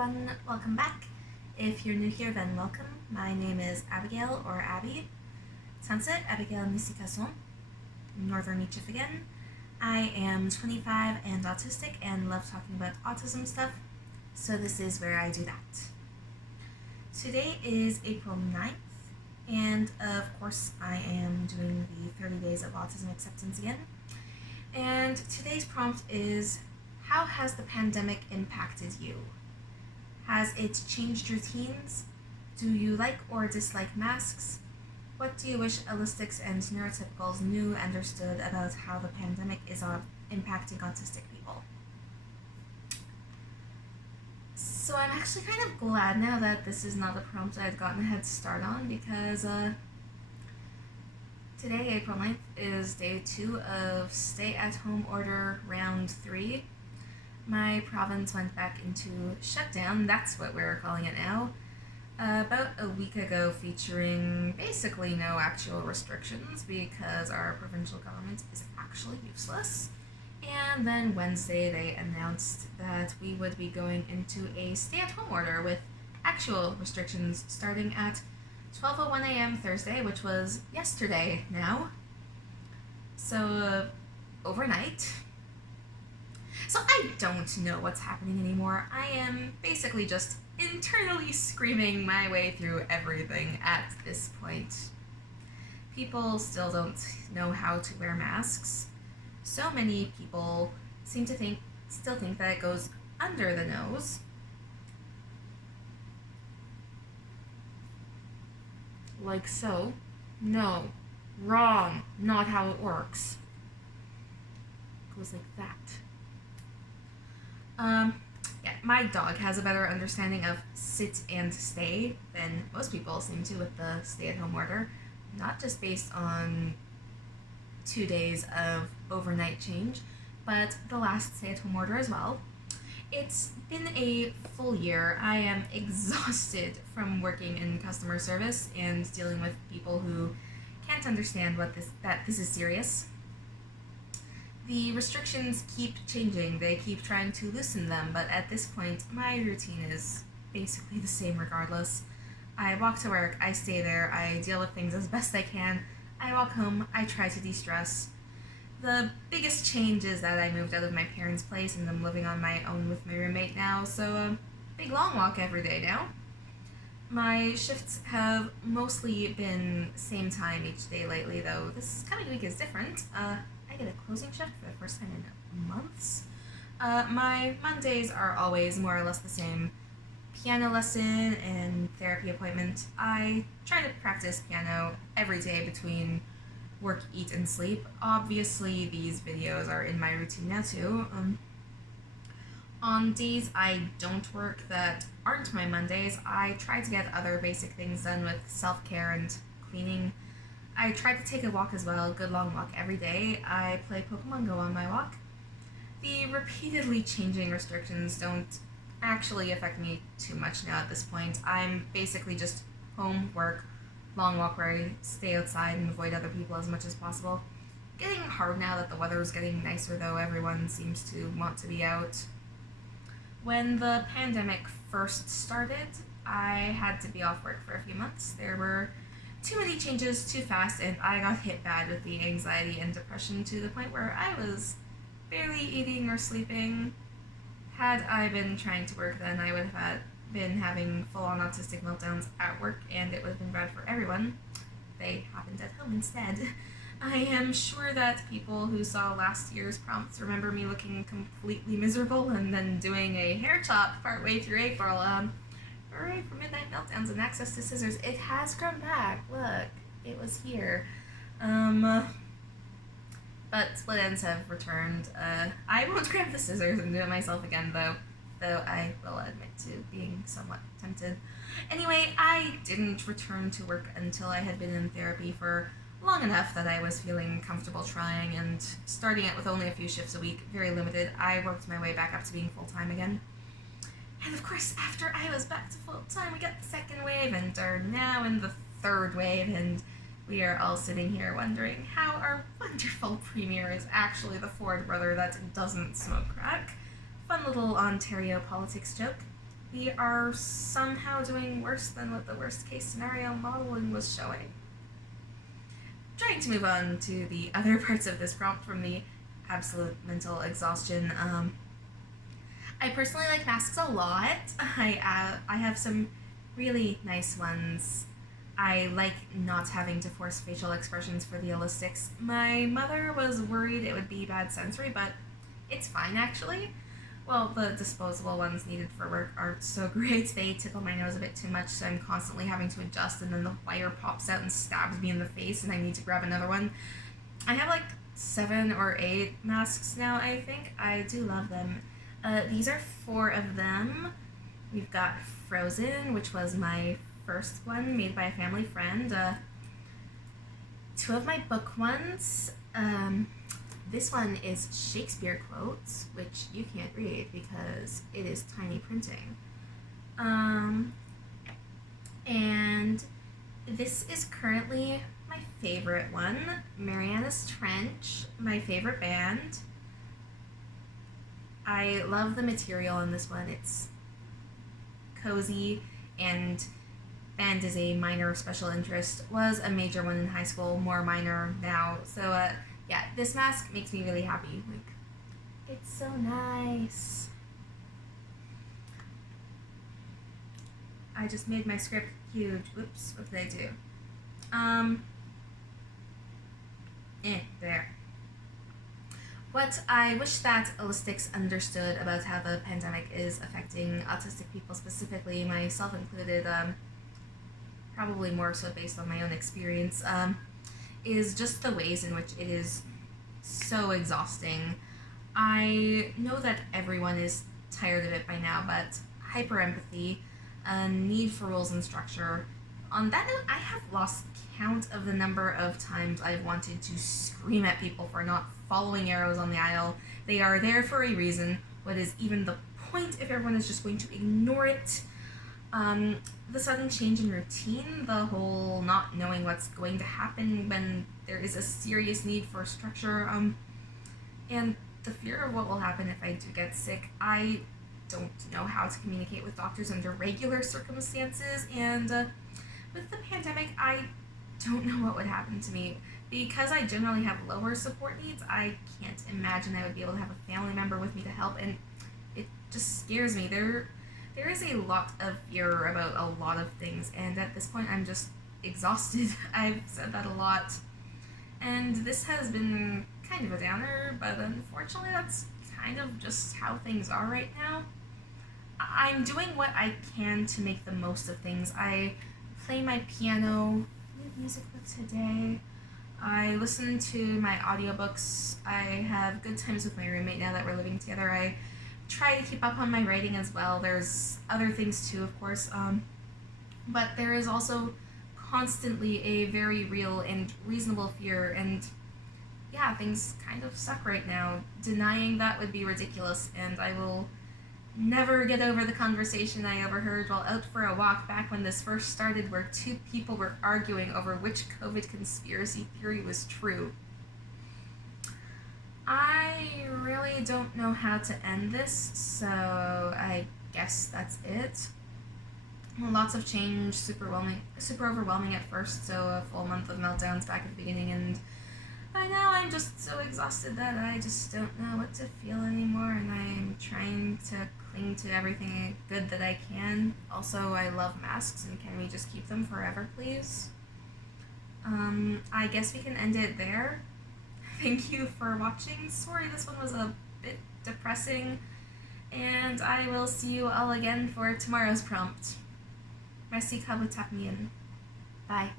everyone, welcome back. If you're new here, then welcome. My name is Abigail, or Abby. Sunset, Abigail Nisikason, Northern Michigan. I am 25 and autistic and love talking about autism stuff, so this is where I do that. Today is April 9th, and of course I am doing the 30 Days of Autism Acceptance again. And today's prompt is, how has the pandemic impacted you? Has it changed routines? Do you like or dislike masks? What do you wish allistics and neurotypicals knew and understood about how the pandemic is impacting autistic people? So I'm actually kind of glad now that this is not a prompt I'd gotten a head start on, because today, April 9th, is day 2 of stay-at-home order round 3. My province went back into shutdown, that's what we're calling it now, about a week ago, featuring basically no actual restrictions because our provincial government is actually useless. And then Wednesday they announced that we would be going into a stay-at-home order with actual restrictions starting at 12:01 a.m. Thursday, which was yesterday now. So, overnight. So I don't know what's happening anymore. I am basically just internally screaming my way through everything at this point. People still don't know how to wear masks. So many people seem to still think that it goes under the nose. Like so. No. Wrong. Not how it works. It goes like that. My dog has a better understanding of sit and stay than most people seem to with the stay-at-home order, not just based on 2 days of overnight change, but the last stay-at-home order as well. It's been a full year. I am exhausted from working in customer service and dealing with people who can't understand that this is serious. The restrictions keep changing. They keep trying to loosen them, but at this point, my routine is basically the same regardless. I walk to work, I stay there, I deal with things as best I can, I walk home, I try to de-stress. The biggest change is that I moved out of my parents' place and I'm living on my own with my roommate now, so a big long walk every day now. My shifts have mostly been same time each day lately, though this coming week is different. I get a closing shift for the first time in months. My Mondays are always more or less the same. Piano lesson and therapy appointment. I try to practice piano every day between work, eat, and sleep. Obviously, these videos are in my routine now too. On days I don't work that aren't my Mondays, I try to get other basic things done with self-care and cleaning. I try to take a walk as well, a good long walk every day. I play Pokemon Go on my walk. The repeatedly changing restrictions don't actually affect me too much now at this point. I'm basically just home, work, long walk where I stay outside and avoid other people as much as possible. Getting hard now that the weather is getting nicer, though. Everyone seems to want to be out. When the pandemic first started, I had to be off work for a few months. There were too many changes too fast, and I got hit bad with the anxiety and depression to the point where I was barely eating or sleeping. Had I been trying to work, then I would have been having full-on autistic meltdowns at work, and it would have been bad for everyone. They happened at home instead. I am sure that people who saw last year's prompts remember me looking completely miserable and then doing a hair chop partway through April. Hooray for Midnight Meltdowns and access to scissors. It has grown back. Look, it was here. But split ends have returned. I won't grab the scissors and do it myself again, though I will admit to being somewhat tempted. Anyway, I didn't return to work until I had been in therapy for long enough that I was feeling comfortable trying, and starting it with only a few shifts a week, very limited, I worked my way back up to being full-time again. And of course, after I was back to full-time, we got the second wave and are now in the third wave, and we are all sitting here wondering how our wonderful premier is actually the Ford brother that doesn't smoke crack. Fun little Ontario politics joke. we are somehow doing worse than what the worst case scenario modeling was showing. Trying to move on to the other parts of this prompt from the absolute mental exhaustion. I personally like masks a lot. I have some really nice ones. I like not having to force facial expressions for the Holistics. My mother was worried it would be bad sensory, but it's fine actually. Well, the disposable ones needed for work aren't so great. They tickle my nose a bit too much, so I'm constantly having to adjust, and then the wire pops out and stabs me in the face, and I need to grab another one. I have like 7 or 8 masks now, I think. I do love them. These are 4 of them. We've got Frozen, which was my first one made by a family friend. 2 of my book ones. This one is Shakespeare quotes, which you can't read because it is tiny printing. And this is currently my favorite one, Marianas Trench, my favorite band. I love the material on this one. It's cozy, and band is a minor special interest. Was a major one in high school, more minor now. So yeah, this mask makes me really happy. Like, it's so nice. I just made my script huge. Whoops, what did I do? There. What I wish that Holistics understood about how the pandemic is affecting autistic people, specifically myself included, probably more so based on my own experience, is just the ways in which it is so exhausting. I know that everyone is tired of it by now, but hyper empathy, a need for rules and structure. On that note, I have lost count of the number of times I've wanted to scream at people for not following arrows on the aisle. They are there for a reason. What is even the point if everyone is just going to ignore it? The sudden change in routine, the whole not knowing what's going to happen when there is a serious need for structure, and the fear of what will happen if I do get sick. I don't know how to communicate with doctors under regular circumstances, and with the pandemic, I don't know what would happen to me. Because I generally have lower support needs, I can't imagine I would be able to have a family member with me to help, and it just scares me. There is a lot of fear about a lot of things, and at this point I'm just exhausted. I've said that a lot. And this has been kind of a downer, but unfortunately that's kind of just how things are right now. I'm doing what I can to make the most of things. I play my piano, music for today. I listen to my audiobooks. I have good times with my roommate now that we're living together. I try to keep up on my writing as well. There's other things too, of course, but there is also constantly a very real and reasonable fear, and yeah, things kind of suck right now. Denying that would be ridiculous, and I will never get over the conversation I overheard while out for a walk back when this first started, where 2 people were arguing over which COVID conspiracy theory was true. I really don't know how to end this, so I guess that's it. Lots of change, super overwhelming at first, so a full month of meltdowns back at the beginning, and by now I'm just so exhausted that I just don't know what to feel anymore, and I'm trying to cling to everything good that I can. Also, I love masks, and can we just keep them forever, please? I guess we can end it there. Thank you for watching. Sorry this one was a bit depressing, and I will see you all again for tomorrow's prompt. Merci Kabutapmian. Bye.